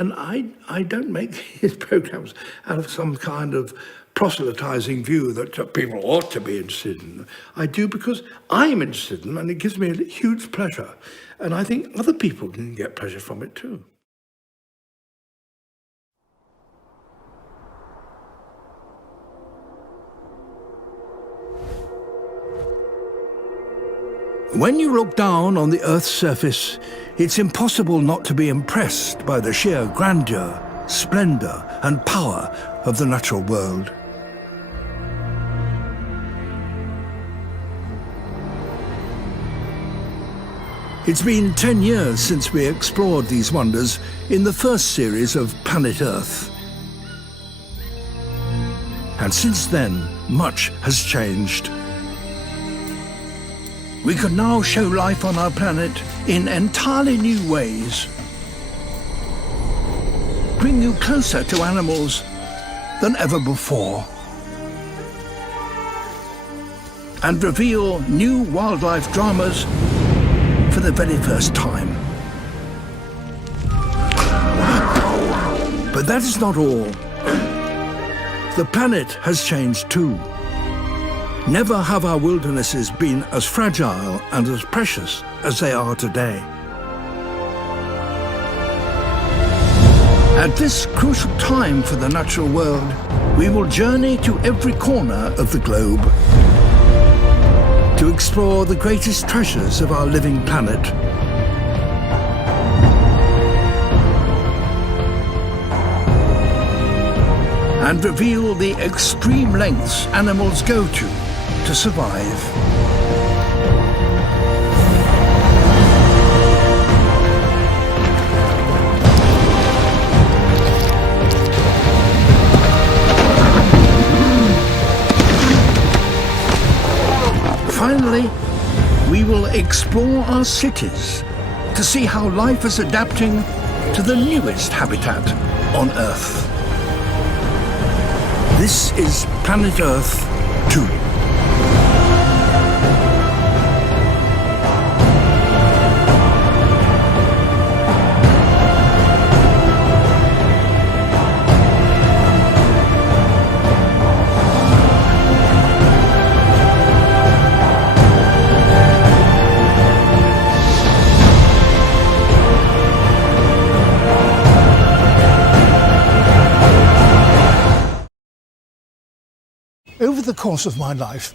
And I don't make these programs out of some kind of proselytizing view that people ought to be interested in. I do because I'm interested in them, and it gives me a huge pleasure. And I think other people can get pleasure from it too. When you look down on the Earth's surface, it's impossible not to be impressed by the sheer grandeur, splendor, and power of the natural world. It's been 10 years since we explored these wonders in the first series of Planet Earth. And since then, much has changed. We can now show life on our planet in entirely new ways. Bring you closer to animals than ever before. And reveal new wildlife dramas for the very first time. But that is not all. The planet has changed too. Never have our wildernesses been as fragile and as precious as they are today. At this crucial time for the natural world, we will journey to every corner of the globe to explore the greatest treasures of our living planet. And reveal the extreme lengths animals go to survive. Finally, we will explore our cities to see how life is adapting to the newest habitat on Earth. This is Planet Earth 2. Over the course of my life,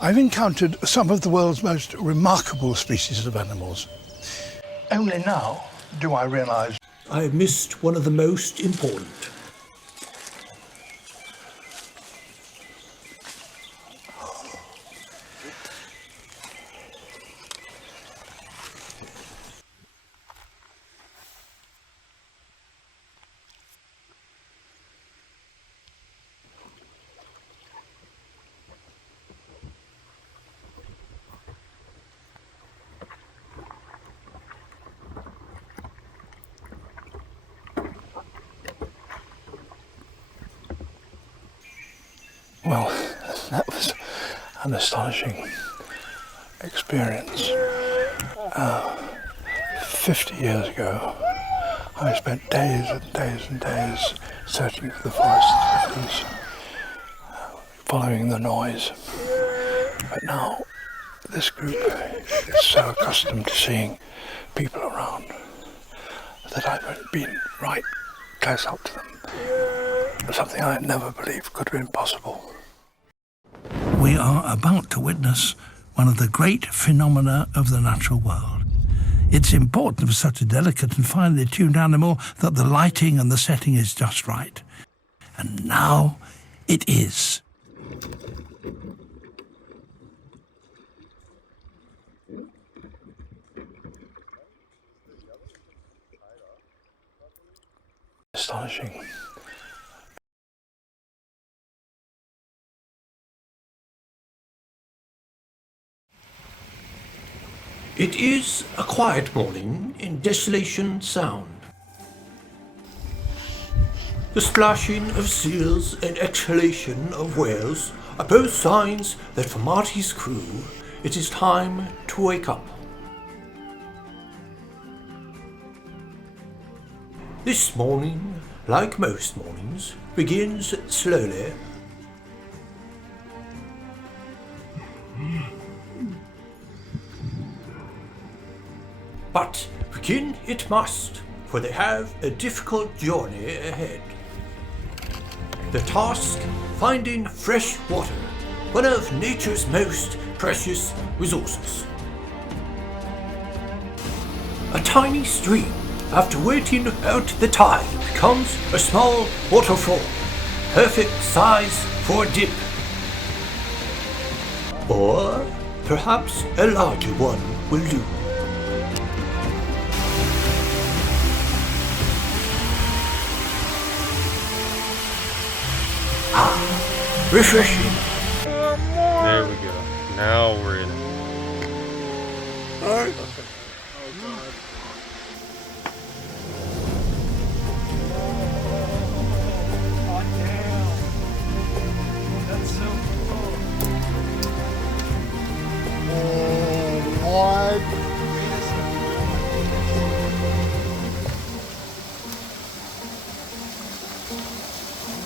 I've encountered some of the world's most remarkable species of animals. Only now do I realize I've missed one of the most important. Well, that was an astonishing experience. 50 years ago, I spent days and days and days searching for the forest critters, following the noise. But now, this group is so accustomed to seeing people around that I've been right close up to them. Something I had never believed could have been possible. We are about to witness one of the great phenomena of the natural world. It's important for such a delicate and finely tuned animal that the lighting and the setting is just right. And now it is. Astonishing. It is a quiet morning in Desolation Sound. The splashing of seals and exhalation of whales are both signs that for Marty's crew it is time to wake up. This morning, like most mornings, begins slowly. But begin it must, for they have a difficult journey ahead. The task, finding fresh water, one of nature's most precious resources. A tiny stream, after waiting out the tide, becomes a small waterfall, perfect size for a dip. Or perhaps a larger one will do. Refreshing. There we go. Now we're in. Alright.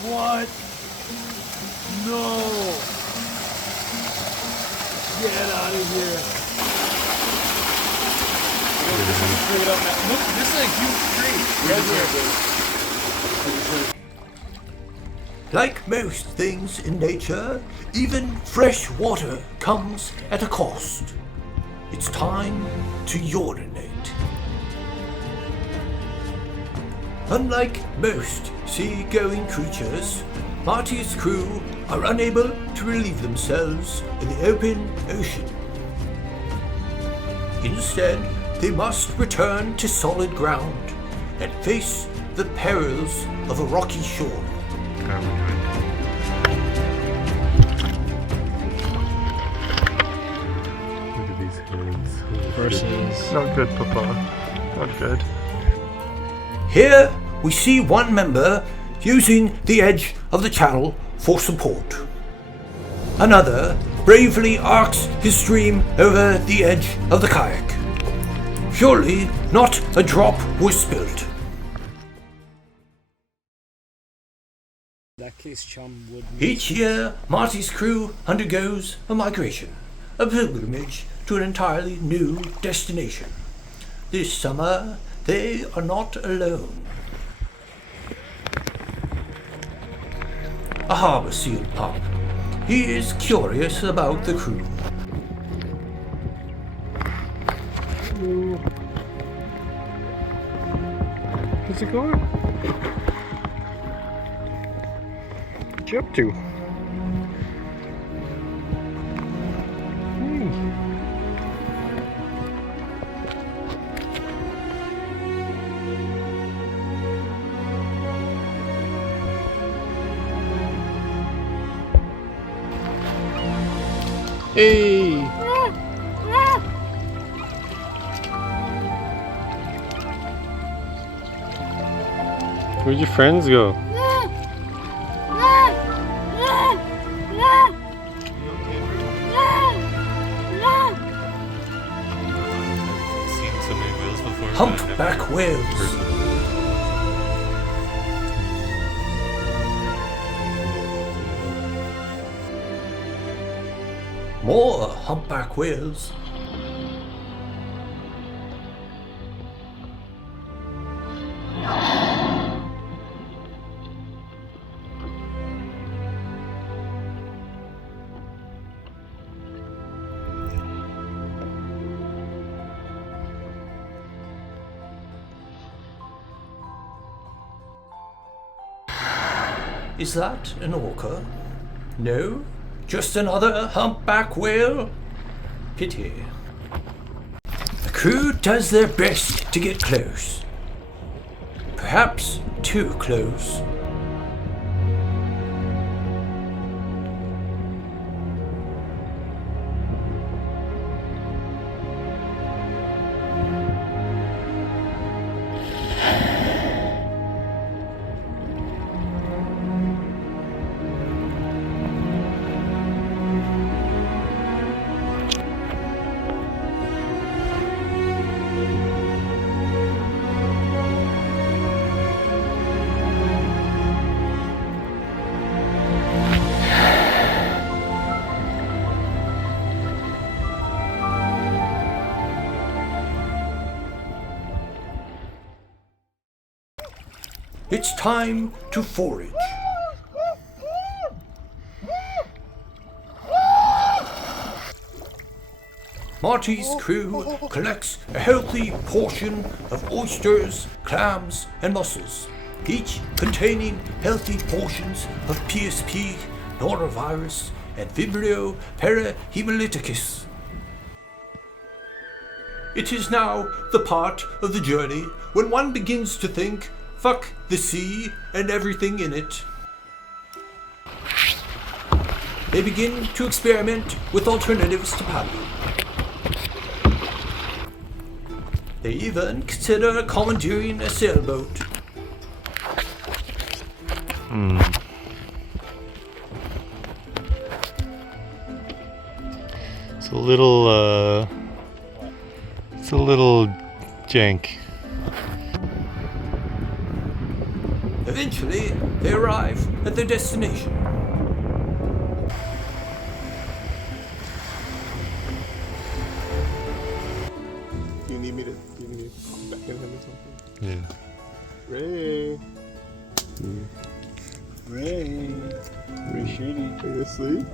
What? No! Get out of here. Straight up now. Look, this is a huge tree. Like most things in nature, even fresh water comes at a cost. It's time to urinate. Unlike most sea-going creatures, Marty's crew are unable to relieve themselves in the open ocean. Instead, they must return to solid ground and face the perils of a rocky shore. Look at these hands. Versus. Not good, Papa. Not good. Here we see one member using the edge of the channel for support. Another bravely arcs his stream over the edge of the kayak. Surely not a drop was spilt. In that case, Chum would. Each year, Marty's crew undergoes a migration, a pilgrimage to an entirely new destination. This summer, they are not alone. A harbour seal pup. He is curious about the crew. Where's it going? What you up to? Hey! Where'd your friends go? Seen so many whales before. Humpback whales. More humpback whales. Is that an orca? No? Just another humpback whale? Pity. The crew does their best to get close. Perhaps too close. it's time to forage. Marty's crew collects a healthy portion of oysters, clams, and mussels, each containing healthy portions of PSP, norovirus, and Vibrio parahemolyticus. It is now the part of the journey when one begins to think, fuck the sea and everything in it. They begin to experiment with alternatives to paddling. They even consider commandeering a sailboat. It's a little jank. Eventually, they arrive at their destination. Do you need me to beckon him or something? Yeah. Ray. Ray. Ray Shady. Are you asleep?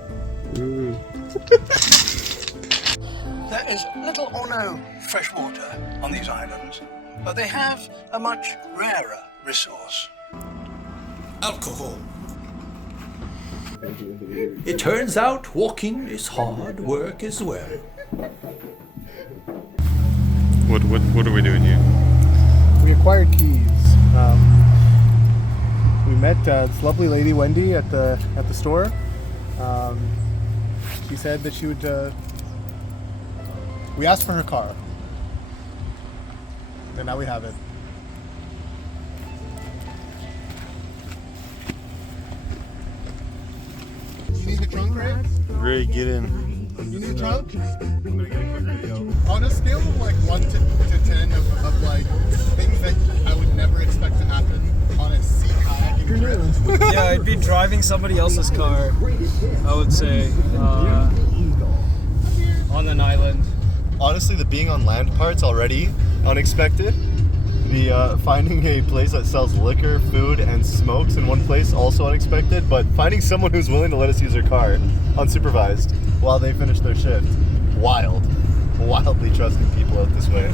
There is little or no fresh water on these islands, but they have a much rarer resource. Alcohol. It turns out walking is hard work as well. What are we doing here? We acquired keys. We met this lovely lady Wendy at the store. She said that she would. We asked for her car, and now we have it. You need the trunk, Ray? Ray, get in. You need the trunk? I'm gonna get a quick video. On a scale of like 1 to 10 of like things that I would never expect to happen on a sea kayaking trip. Yeah, I'd be driving somebody else's car, I would say, on an island. Honestly, the being on land part's already unexpected. The finding a place that sells liquor, food, and smokes in one place also unexpected. But finding someone who's willing to let us use their car unsupervised while they finish their shift, wild. Wildly trusting people out this way.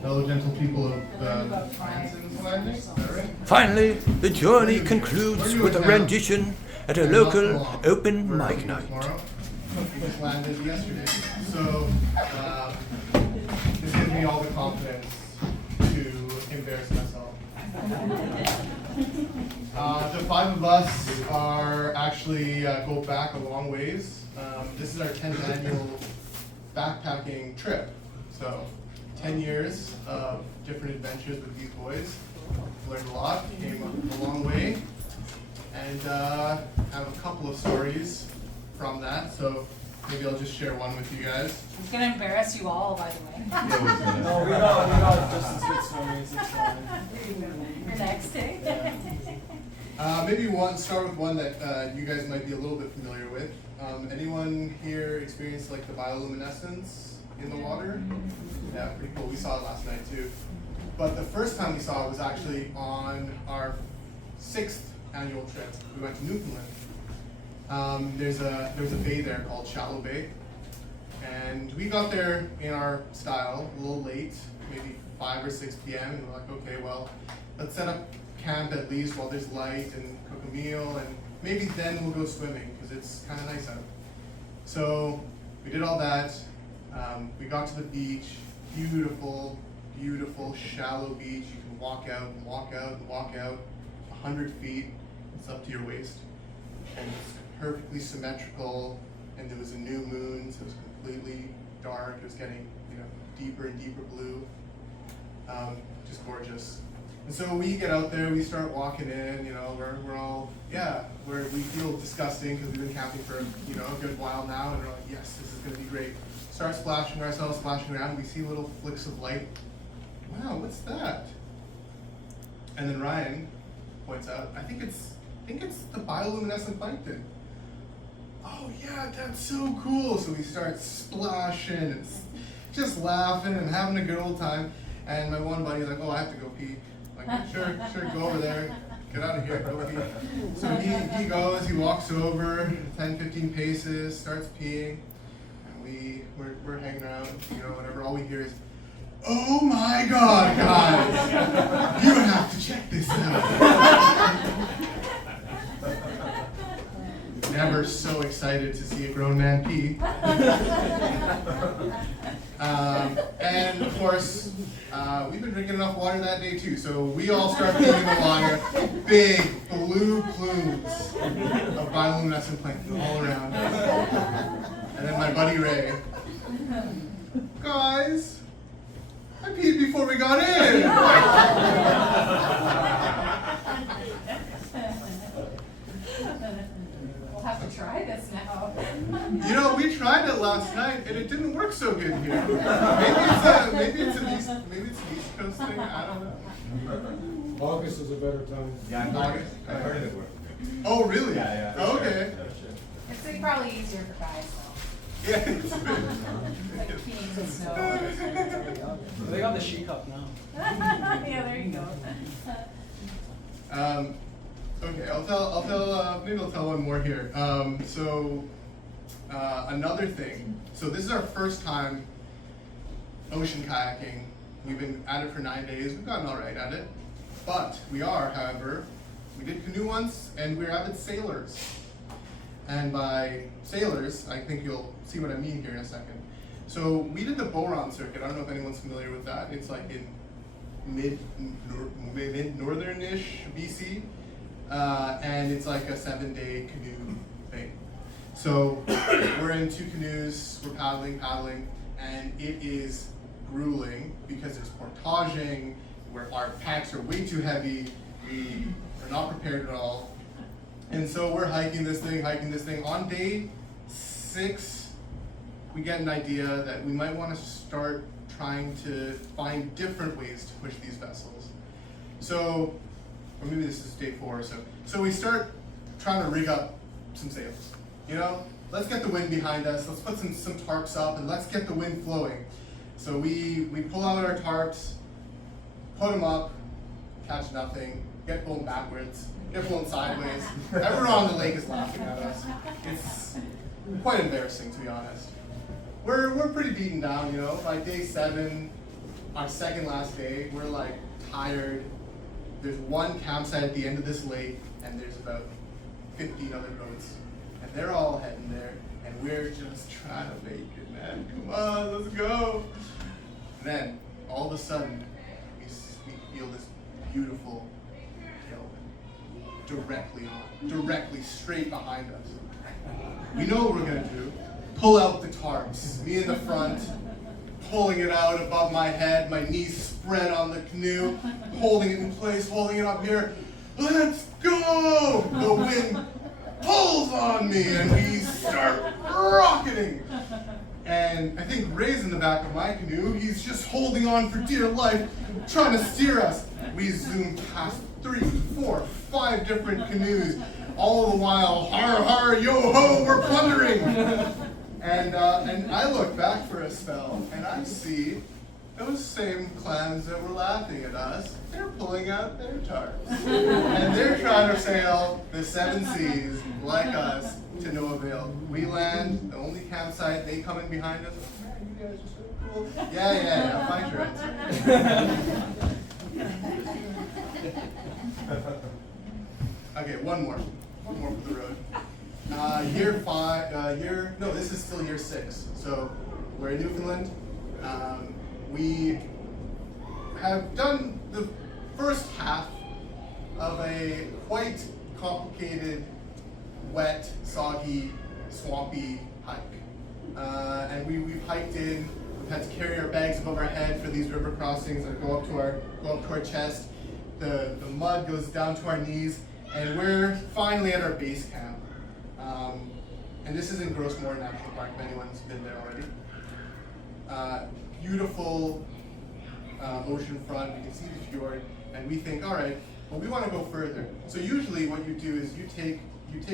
Fellow gentle people of the Francis Landing, is that right? Finally, the journey concludes with a rendition at a local open mic night. We just landed yesterday, so this gives me all the confidence to embarrass myself. The 5 of us are actually go back a long ways. This is our 10th annual backpacking trip, so 10 years of different adventures with these boys. Learned a lot, came a long way, and have a couple of stories from that, so maybe I'll just share one with you guys. He's gonna embarrass you all, by the way. No, we got just as good stories. It's fine. Relax. Maybe start with one that you guys might be a little bit familiar with. Anyone here experienced like the bioluminescence in the water? Yeah, pretty cool. We saw it last night too. But the first time we saw it was actually on our 6th annual trip. We went to Newfoundland. There's a bay there called Shallow Bay, and we got there in our style, a little late, maybe 5 or 6 p.m. and we're like, okay, well, let's set up camp at least while there's light and cook a meal, and maybe then we'll go swimming because it's kind of nice out. So we did all that. We got to the beach, beautiful, beautiful, shallow beach. You can walk out and walk out and walk out 100 feet. It's up to your waist. And it's perfectly symmetrical, and there was a new moon, so it was completely dark. It was getting, deeper and deeper blue. Just gorgeous. And so we get out there, we start walking in, we're all, we feel disgusting because we've been camping for, a good while now, and we're like, yes, this is gonna be great. Start splashing ourselves, splashing around, we see little flicks of light. Wow, what's that? And then Ryan points out, I think it's think it's the bioluminescent plankton. Oh yeah, that's so cool. So we start splashing and just laughing and having a good old time. And my one buddy's like, oh, I have to go pee. I'm like, sure, go over there. Get out of here, go pee. So he goes, he walks over 10, 15 paces, starts peeing. And we're hanging around, whatever. All we hear is, oh my God, guys, you have to check this out. Never so excited to see a grown man pee. And of course, we've been drinking enough water that day too, so we all start peeing in the water. Big blue plumes of bioluminescent plankton all around us. And then my buddy Ray, guys, I peed before we got in. We'll have to try this now. We tried it last night and it didn't work so good here. Maybe it's an East Coast thing. I don't know. August is a better time. Yeah, August. I heard it worked. Oh, really? Yeah. Okay. It's like probably easier for guys though. Yeah. It's Like peeing in the snow. They got the she cup now. Yeah, there you go. Okay, maybe I'll tell one more here. Another thing. So this is our first time ocean kayaking. We've been at it for 9 days. We've gotten all right at it. But we are, however, we did canoe once, and we're avid sailors. And by sailors, I think you'll see what I mean here in a second. So we did the Boron circuit. I don't know if anyone's familiar with that. It's like in mid-northern-ish BC. And it's like a 7-day canoe thing. So we're in 2 canoes, we're paddling, and it is grueling because there's portaging, where our packs are way too heavy, we are not prepared at all. And so we're hiking this thing. On day 6, we get an idea that we might want to start trying to find different ways to push these vessels. So, or maybe this is day 4 or so. So we start trying to rig up some sails. Let's get the wind behind us. Let's put some tarps up and let's get the wind flowing. So we pull out our tarps, put them up, catch nothing, get blown backwards, get blown sideways. Everyone on the lake is laughing at us. It's quite embarrassing, to be honest. We're pretty beaten down, By day 7, our second last day, we're like tired. There's one campsite at the end of this lake, and there's about 15 other boats, and they're all heading there, and we're just trying to make it, man. Come on, let's go. And then all of a sudden, we feel this beautiful tailwind directly straight behind us. We know what we're gonna do. Pull out the tarps. Me in the front, pulling it out above my head, my knees spread on the canoe, holding it in place, holding it up here. Let's go! The wind pulls on me and we start rocketing. And I think Ray's in the back of my canoe. He's just holding on for dear life, trying to steer us. We zoom past 3, 4, 5 different canoes, all the while, har har, yo ho, we're plundering. And I look back for a spell, and I see those same clans that were laughing at us, they're pulling out their tarps. And they're trying to sail the 7 seas, like us, to no avail. We land, the only campsite, they come in behind us. Man, you guys are so cool. Yeah, find your answer. Okay, one more for the road. This is still year 6. So we're in Newfoundland. We have done the first half of a quite complicated, wet, soggy, swampy hike. And we've hiked in. We've had to carry our bags above our head for these river crossings that go up to our chest. The mud goes down to our knees, and we're finally at our base camp. And this is in Grossmoor National Park, if anyone's been there already. Beautiful ocean front, we can see the fjord, and we think, all right, but we want to go further. So usually what you do is you take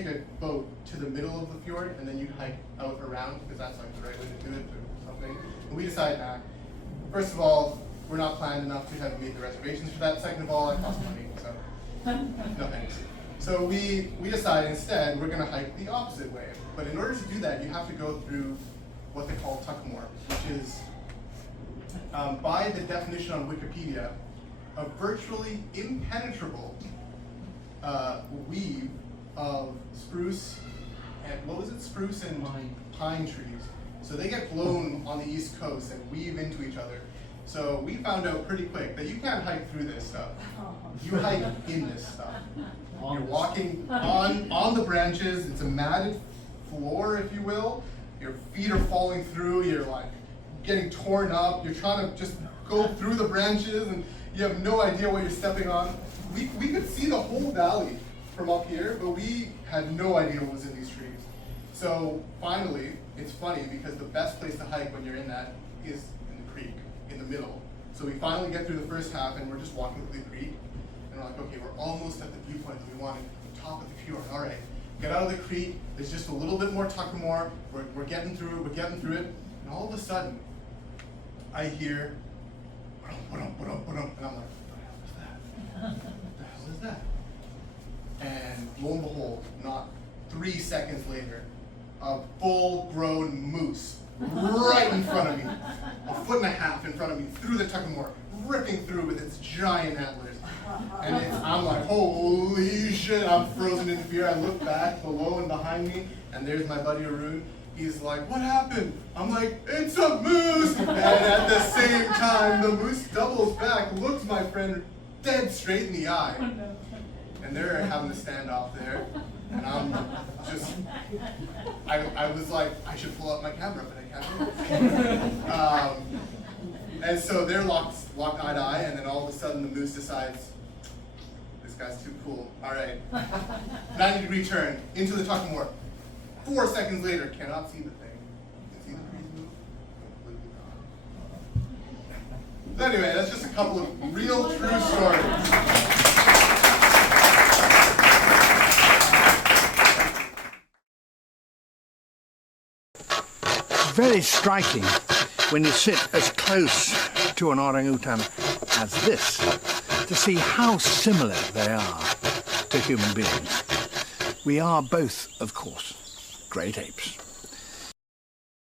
a boat to the middle of the fjord and then you hike out around, because that's like the right way to do it or something. And we decide, nah, first of all, we're not planned enough to have made the reservations for that. Second of all, it costs money, so no thanks. So we decide instead we're going to hike the opposite way. But in order to do that, you have to go through what they call tuckamore, which is, by the definition on Wikipedia, a virtually impenetrable weave of spruce and, what was it, spruce and pine trees. So they get blown on the East Coast and weave into each other. So we found out pretty quick that you can't hike through this stuff. You hike in this stuff. You're walking on the branches. It's a matted floor, if you will. Your feet are falling through. You're like getting torn up. You're trying to just go through the branches and you have no idea what you're stepping on. We could see the whole valley from up here, but we had no idea what was in these trees. So finally, it's funny because the best place to hike when you're in that is in the creek, in the middle. So we finally get through the first half and we're just walking through the creek. And we're like, okay, we're almost at the viewpoint that we wanted, the top of the fjord. All right, get out of the creek. There's just a little bit more tuckamore. We're getting through it. And all of a sudden, I hear, and I'm like, what the hell is that? What the hell is that? And lo and behold, not 3 seconds later, a full-grown moose right in front of me, 1.5 feet in front of me, through the tuckamore, ripping through with its giant antlers. And I'm like, holy shit, I'm frozen in fear. I look back below and behind me, and there's my buddy Arun. He's like, what happened? I'm like, it's a moose! And at the same time, the moose doubles back, looks my friend dead straight in the eye. And they're having a standoff there. And I'm just, I was like, I should pull out my camera, but I can't. And so they're locked eye to eye, and then all of a sudden the moose decides, this guy's too cool. All right, 90-degree turn into the tuckamore. 4 seconds later, cannot see the thing. You can see the trees move, completely gone. So anyway, that's just a couple of real true stories. Very striking when you sit as close to an orangutan as this to see how similar they are to human beings. We are both, of course, great apes.